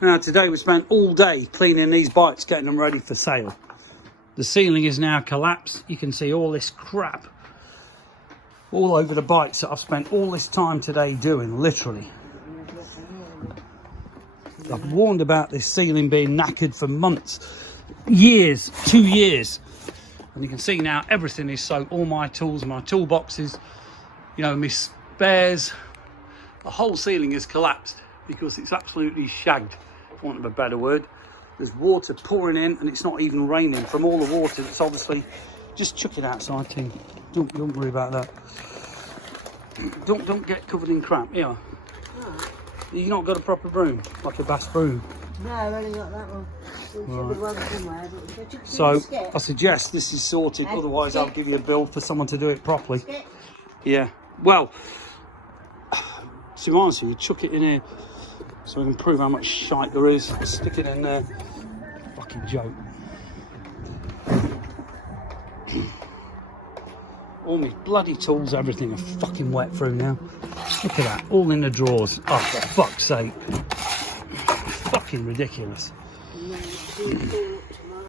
Now today we spent all day cleaning these bikes, getting them ready for sale. The ceiling is now collapsed. You can see all this crap all over the bikes that I've spent all this time today doing, literally. I've warned about this ceiling being knackered for months, years, 2 years. And you can see now everything is soaked. All my tools, my toolboxes, you know, my spares. The whole ceiling is collapsed because it's absolutely shagged, for want of a better word. There's water pouring in and it's not even raining from all the water that's obviously... Just chuck it outside, Tim. Don't worry about that. Don't get covered in crap. Here. No. You've not got a proper broom, like a bass broom. No, I've only got that one. Right. So I suggest this is sorted, otherwise I'll give you a bill for someone to do it properly. Yeah. Well, to be honest with you, chuck it in here so we can prove how much shite there is. Stick it in there. Fucking joke. All my bloody tools, everything are fucking wet through now. Look at that, all in the drawers. Oh, for fuck's sake. Fucking ridiculous.